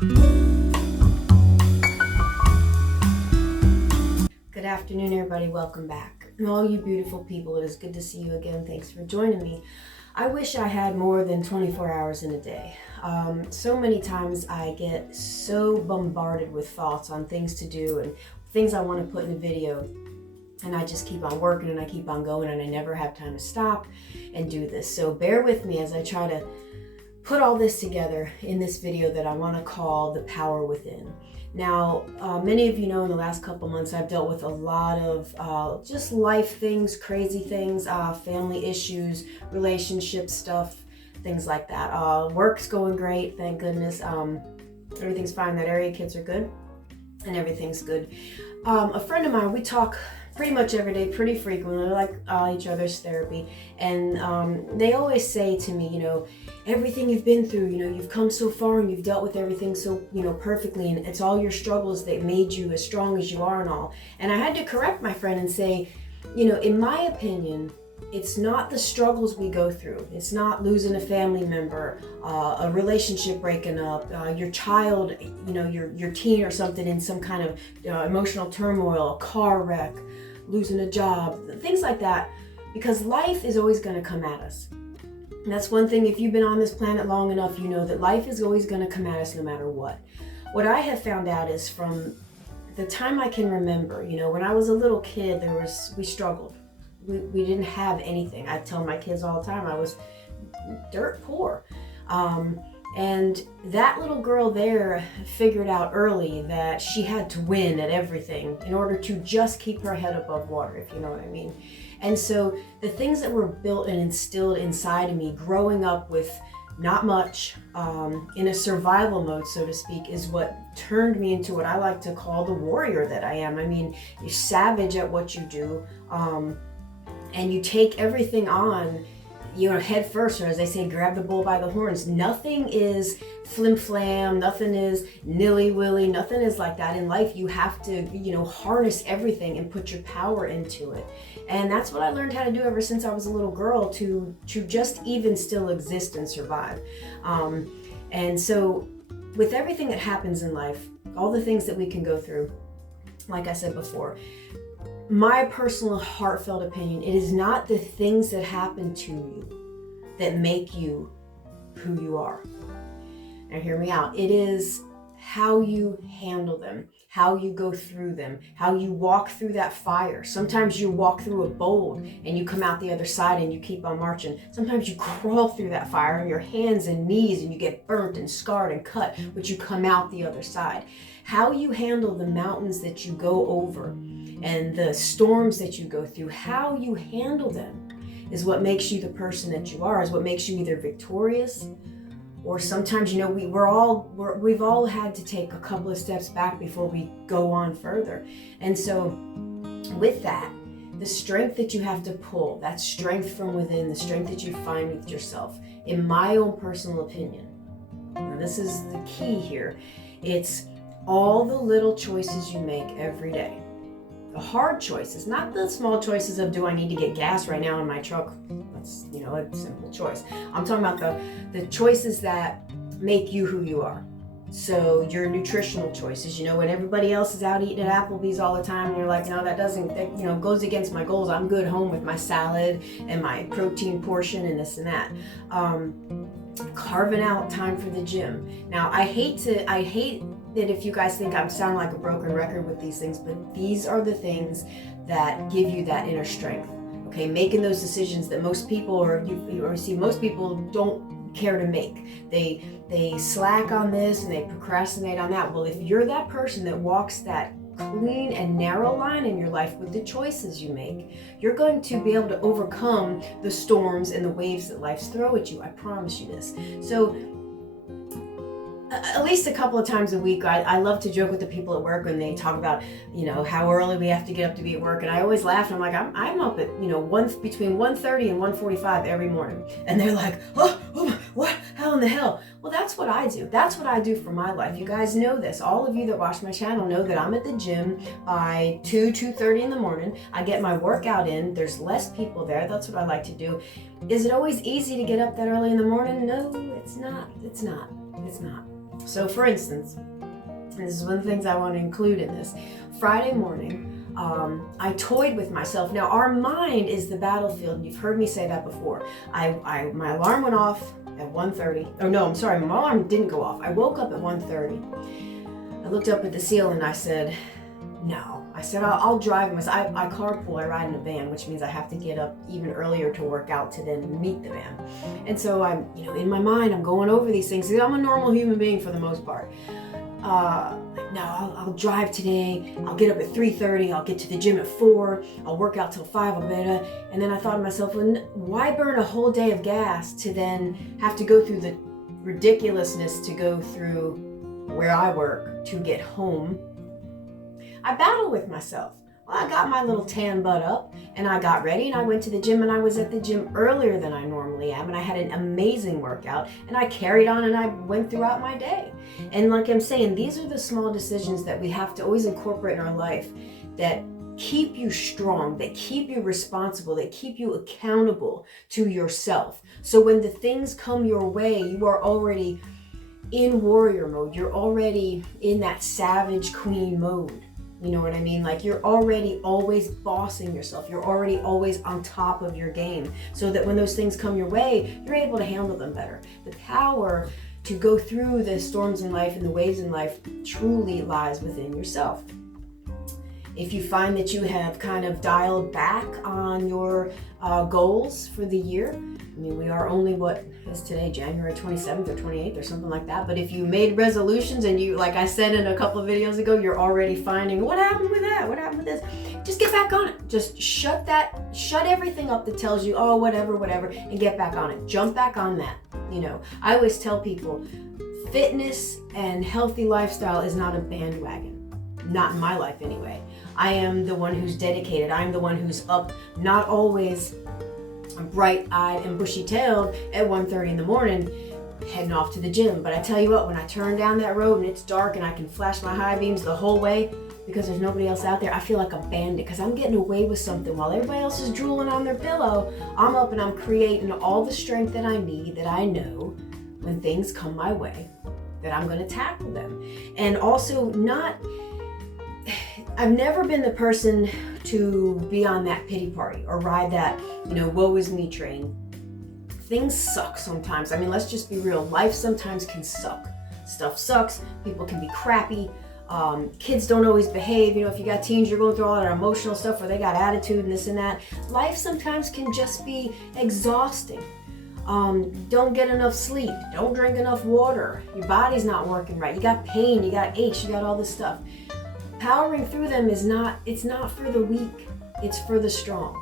Good afternoon, everybody. Welcome back. And all you beautiful people, it is good to see you again. Thanks for joining me. I wish I had more than 24 hours in a day. So many times I get so bombarded with thoughts on things to do and things I want to put in a video. And I just keep on working and I keep on going and I never have time to stop and do this. So bear with me as I try to put all this together in this video that I want to call The Power Within. Now, many of you know in the last couple months I've dealt with a lot of just life things, crazy things, family issues, relationship stuff, things like that. Work's going great, thank goodness. Everything's fine in that area, kids are good, and everything's good. A friend of mine, we talk pretty much every day, pretty frequently, like each other's therapy. And they always say to me, everything you've been through, you've come so far and you've dealt with everything so, perfectly. And it's all your struggles that made you as strong as you are and all. And I had to correct my friend and say, in my opinion, it's not the struggles we go through. It's not losing a family member, a relationship breaking up, your child, your teen or something in some kind of emotional turmoil, a car wreck, losing a job, things like that, because life is always going to come at us. And that's one thing, if you've been on this planet long enough, you know that life is always going to come at us no matter what. What I have found out is from the time I can remember, when I was a little kid, we struggled. We didn't have anything. I tell my kids all the time I was dirt poor. And that little girl there figured out early that she had to win at everything in order to just keep her head above water, if you know what I mean. And so the things that were built and instilled inside of me growing up with not much, in a survival mode, so to speak, is what turned me into what I like to call the warrior that I am. I mean, you're savage at what you do, and you take everything on, head first, or as they say, grab the bull by the horns. Nothing is flim flam, nothing is nilly willy, nothing is like that in life. You have to, harness everything and put your power into it. And that's what I learned how to do ever since I was a little girl to just even still exist and survive. And so with everything that happens in life, all the things that we can go through, like I said before, my personal heartfelt opinion, it is not the things that happen to you that make you who you are. Now hear me out. It is how you handle them, how you go through them, how you walk through that fire. Sometimes you walk through a bowl and you come out the other side and you keep on marching. Sometimes you crawl through that fire on your hands and knees and you get burnt and scarred and cut, but you come out the other side. How you handle the mountains that you go over and the storms that you go through, how you handle them is what makes you the person that you are, is what makes you either victorious or sometimes, we've all had to take a couple of steps back before we go on further. And so with that, the strength that you have to pull, that strength from within, the strength that you find with yourself, in my own personal opinion, now this is the key here, it's all the little choices you make every day. The hard choices, not the small choices of, do I need to get gas right now in my truck? That's, a simple choice. I'm talking about the choices that make you who you are. So your nutritional choices, when everybody else is out eating at Applebee's all the time, and you're like, no, that goes against my goals. I'm good home with my salad and my protein portion and this and that. Carving out time for the gym. Now, I hate that if you guys think I'm sounding like a broken record with these things, but these are the things that give you that inner strength. Okay, making those decisions that most people most people don't care to make. They slack on this and they procrastinate on that. Well, if you're that person that walks that clean and narrow line in your life with the choices you make, you're going to be able to overcome the storms and the waves that life's throw at you. I promise you this. So at least a couple of times a week, I love to joke with the people at work when they talk about, how early we have to get up to be at work. And I always laugh. And I'm like, I'm up at, between 1:30 and 1:45 every morning. And they're like, oh, what? How in the hell? Well, that's what I do. That's what I do for my life. You guys know this. All of you that watch my channel know that I'm at the gym by 2:30 in the morning. I get my workout in. There's less people there. That's what I like to do. Is it always easy to get up that early in the morning? No, it's not. It's not. So for instance, this is one of the things I want to include in this. Friday morning, I toyed with myself. Now, our mind is the battlefield, and you've heard me say that before. My alarm went off at 1:30. Oh no, I'm sorry, my alarm didn't go off. I woke up at 1:30. I looked up at the ceiling and I said, no. I said, I'll drive. I carpool, I ride in a van, which means I have to get up even earlier to work out to then meet the van. And so I'm, in my mind, I'm going over these things. I'm a normal human being for the most part. No, I'll drive today. I'll get up at 3:30. I'll get to the gym at 4. I'll work out till 5. I'll better. And then I thought to myself, well, why burn a whole day of gas to then have to go through the ridiculousness to go through where I work to get home? I battle with myself. Well, I got my little tan butt up and I got ready and I went to the gym, and I was at the gym earlier than I normally am, and I had an amazing workout, and I carried on and I went throughout my day. And like I'm saying, these are the small decisions that we have to always incorporate in our life that keep you strong, that keep you responsible, that keep you accountable to yourself. So when the things come your way, you are already in warrior mode. You're already in that savage queen mode. You know what I mean? Like, you're already always bossing yourself. You're already always on top of your game, so that when those things come your way, you're able to handle them better. The power to go through the storms in life and the waves in life truly lies within yourself. If you find that you have kind of dialed back on your goals for the year, I mean, we are only, what is today, January 27th or 28th or something like that. But if you made resolutions and you, like I said in a couple of videos ago, you're already finding, what happened with that? What happened with this? Just get back on it. Just shut everything up that tells you, oh, whatever, and get back on it. Jump back on that. I always tell people, fitness and healthy lifestyle is not a bandwagon. Not in my life anyway. I am the one who's dedicated. I'm the one who's up, not always bright-eyed and bushy-tailed at 1:30 in the morning, heading off to the gym. But I tell you what, when I turn down that road and it's dark and I can flash my high beams the whole way because there's nobody else out there, I feel like a bandit, because I'm getting away with something while everybody else is drooling on their pillow. I'm up and I'm creating all the strength that I need, that I know when things come my way, that I'm going to tackle them. And also, I've never been the person to be on that pity party or ride that, woe is me train. Things suck sometimes. I mean, let's just be real. Life sometimes can suck. Stuff sucks. People can be crappy. Kids don't always behave. If you got teens, you're going through all that emotional stuff where they got attitude and this and that. Life sometimes can just be exhausting. Don't get enough sleep. Don't drink enough water. Your body's not working right. You got pain. You got aches. You got all this stuff. Powering through them it's not for the weak, it's for the strong.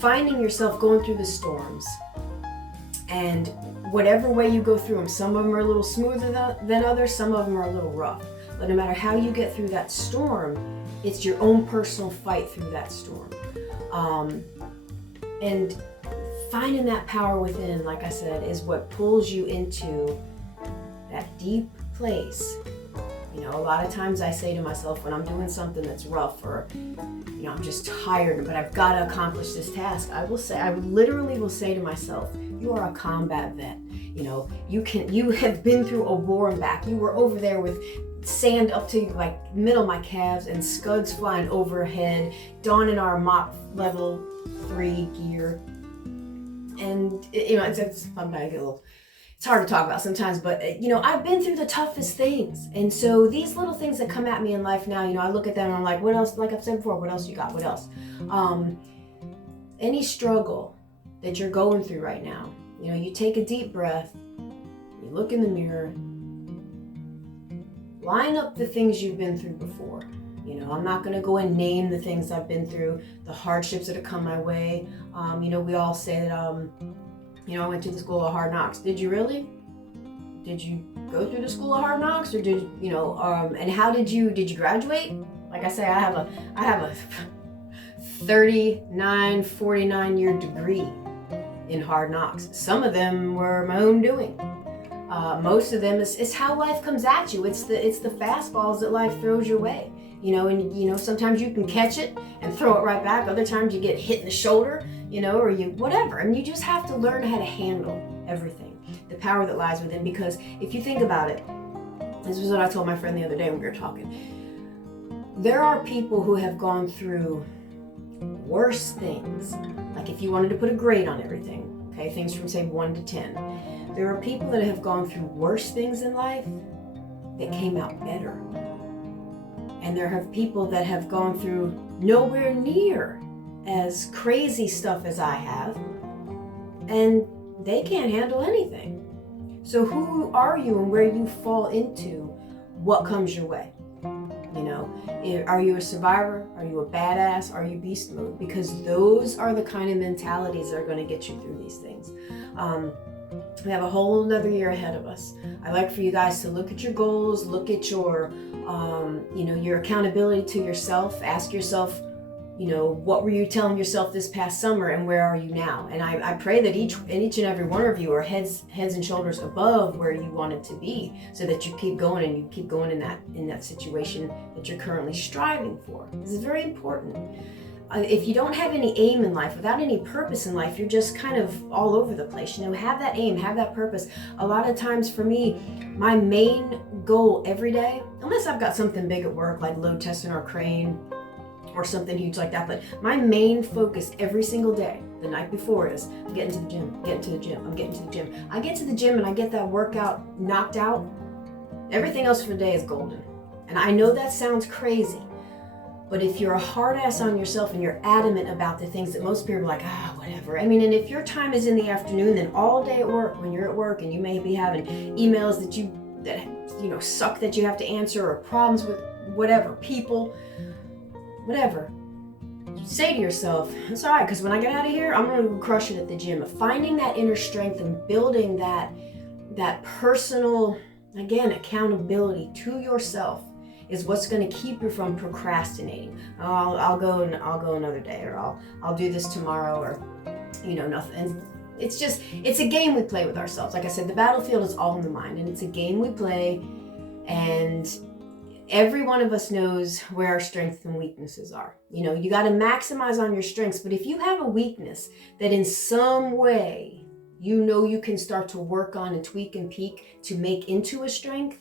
Finding yourself going through the storms, and whatever way you go through them, some of them are a little smoother than others, some of them are a little rough. But no matter how you get through that storm, it's your own personal fight through that storm. And finding that power within, like I said, is what pulls you into that deep place. A lot of times I say to myself when I'm doing something that's rough, or I'm just tired, but I've got to accomplish this task, I literally will say to myself, you are a combat vet. You have been through a war and back. You were over there with sand up to like middle of my calves and scuds flying overhead, donning our Mach level 3 gear. And it's fun, but I get a little, it's hard to talk about sometimes, but I've been through the toughest things. And so these little things that come at me in life now, I look at them and I'm like, what else? Like I've said before, what else you got? What else? Any struggle that you're going through right now, you take a deep breath, you look in the mirror, line up the things you've been through before. I'm not going to go and name the things I've been through, the hardships that have come my way. We all say that, I went to the school of hard knocks. Did you really? Did you go through the school of hard knocks, or and how did you graduate? Like I say, I have a 49 year degree in hard knocks. Some of them were my own doing. Most of them is how life comes at you. It's the fastballs that life throws your way. And sometimes you can catch it and throw it right back. Other times you get hit in the shoulder, or you whatever. And you just have to learn how to handle everything. The power that lies within. Because if you think about it, this was what I told my friend the other day when we were talking. There are people who have gone through worse things. Like if you wanted to put a grade on everything, okay, things from say 1 to 10. There are people that have gone through worse things in life that came out better. And there have people that have gone through nowhere near as crazy stuff as I have, and they can't handle anything. So who are you and where you fall into what comes your way? You know, are you a survivor? Are you a badass? Are you beast mode? Because those are the kind of mentalities that are going to get you through these things. We have a whole another year ahead of us. I like for you guys to look at your goals, look at your, your accountability to yourself. Ask yourself, what were you telling yourself this past summer, and where are you now? And I pray that each and every one of you are heads and shoulders above where you wanted to be, so that you keep going and you keep going in that situation that you're currently striving for. This is very important. If you don't have any aim in life, without any purpose in life, you're just kind of all over the place. Have that aim, have that purpose. A lot of times for me, my main goal every day, unless I've got something big at work like load testing our crane or something huge like that, but my main focus every single day, the night before, is I'm getting to the gym, I'm getting to the gym, I'm getting to the gym. I get to the gym and I get that workout knocked out. Everything else for the day is golden. And I know that sounds crazy, but if you're a hard ass on yourself and you're adamant about the things that most people are like, whatever. I mean, and if your time is in the afternoon, then all day at work, when you're at work and you may be having emails that suck that you have to answer, or problems with whatever, people, whatever, you say to yourself, it's all right, because when I get out of here, I'm going to crush it at the gym. Finding that inner strength and building that personal, again, accountability to yourself is what's going to keep you from procrastinating. I'll go another day, or I'll do this tomorrow, or nothing. And it's a game we play with ourselves. Like I said, the battlefield is all in the mind, and it's a game we play, and every one of us knows where our strengths and weaknesses are. You got to maximize on your strengths, but if you have a weakness that in some way you can start to work on and tweak and peak to make into a strength,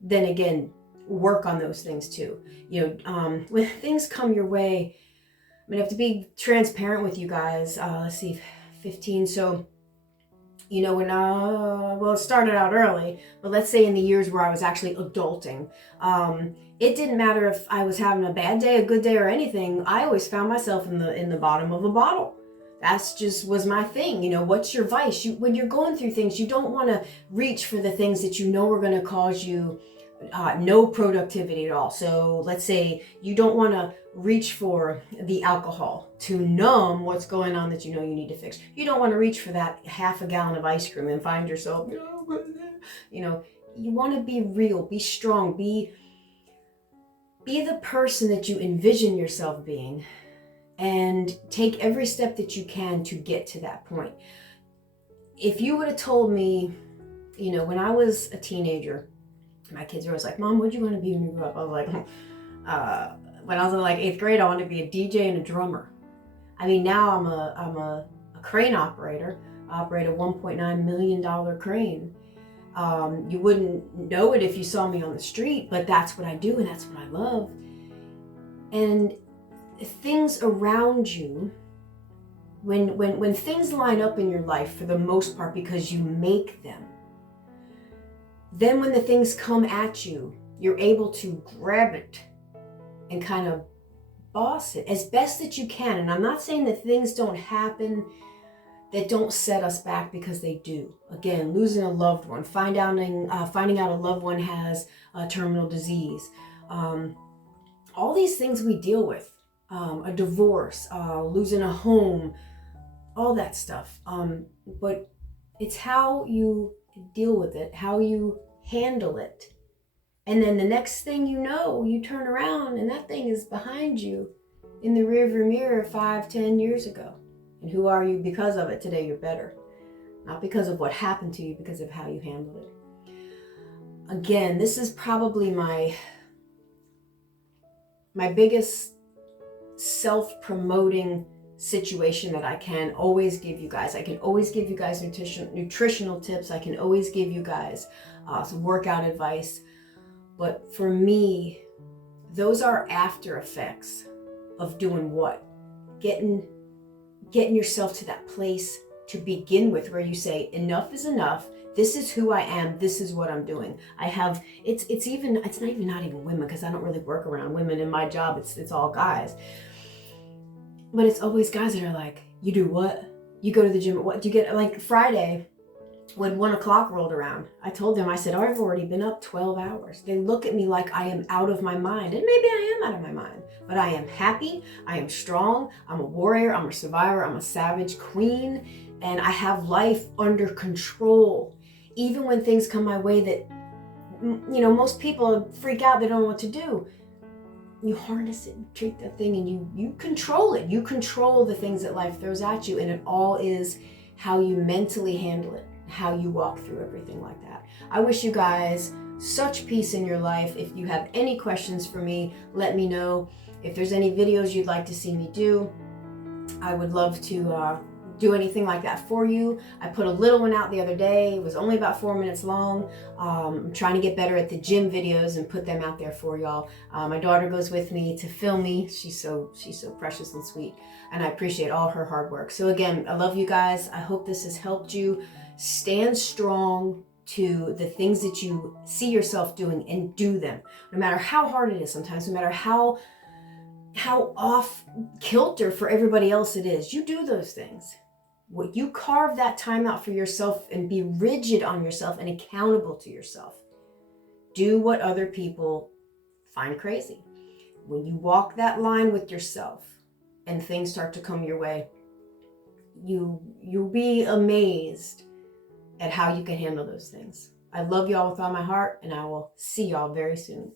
then again, work on those things too. When things come your way, I have to be transparent with you guys. Let's see, 15. So, when it started out early, but let's say in the years where I was actually adulting, it didn't matter if I was having a bad day, a good day, or anything. I always found myself in the bottom of a bottle. That's just was my thing. What's your vice? When you're going through things, you don't want to reach for the things that are going to cause you no productivity at all. So let's say you don't want to reach for the alcohol to numb what's going on that you need to fix. You don't want to reach for that half a gallon of ice cream and find yourself, you want to be real, be strong, be the person that you envision yourself being, and take every step that you can to get to that point. If you would have told me, when I was a teenager, my kids were always like, Mom, what'd you want to be when you grew up? I was like, when I was in like 8th grade, I wanted to be a DJ and a drummer. Now I'm a crane operator. I operate a $1.9 million crane. You wouldn't know it if you saw me on the street, but that's what I do and that's what I love. And things around you, when things line up in your life for the most part because you make them, then when the things come at you, you're able to grab it and kind of boss it as best that you can. And I'm not saying that things don't happen that don't set us back, because they do. Again, losing a loved one, finding out a loved one has a terminal disease. All these things we deal with, a divorce, losing a home, all that stuff. But it's how you deal with it, how you handle it. And then the next thing you turn around and that thing is behind you in the rearview mirror 5-10 years ago. And who are you because of it? Today you're better. Not because of what happened to you, because of how you handled it. Again, this is probably my biggest self-promoting situation that I can always give you guys. I can always give you guys nutritional tips. I can always give you guys some workout advice. But for me, those are after effects of doing what? Getting yourself to that place to begin with where you say, enough is enough. This is who I am. This is what I'm doing. It's not even women, because I don't really work around women in my job. It's all guys. But it's always guys that are like, you do what? You go to the gym. What do you get? Like Friday, when 1 o'clock rolled around, I told them, I said, I've already been up 12 hours. They look at me like I am out of my mind. And maybe I am out of my mind, but I am happy. I am strong. I'm a warrior. I'm a survivor. I'm a savage queen. And I have life under control. Even when things come my way that, most people freak out. They don't know what to do. You harness it, treat that thing, and you control it. You control the things that life throws at you. And it all is how you mentally handle it, how you walk through everything like that. I wish you guys such peace in your life. If you have any questions for me, let me know. If there's any videos you'd like to see me do, I would love to do anything like that for you. I put a little one out the other day. It was only about 4 minutes long. I'm trying to get better at the gym videos and put them out there for y'all. My daughter goes with me to film me. She's so precious and sweet, and I appreciate all her hard work. So again, I love you guys. I hope this has helped you. Stand strong to the things that you see yourself doing, and do them. No matter how hard it is sometimes, no matter how off kilter for everybody else it is, you do those things. What you carve that time out for yourself, and be rigid on yourself and accountable to yourself. Do what other people find crazy. When you walk that line with yourself and things start to come your way, you'll be amazed at how you can handle those things. I love y'all with all my heart, and I will see y'all very soon.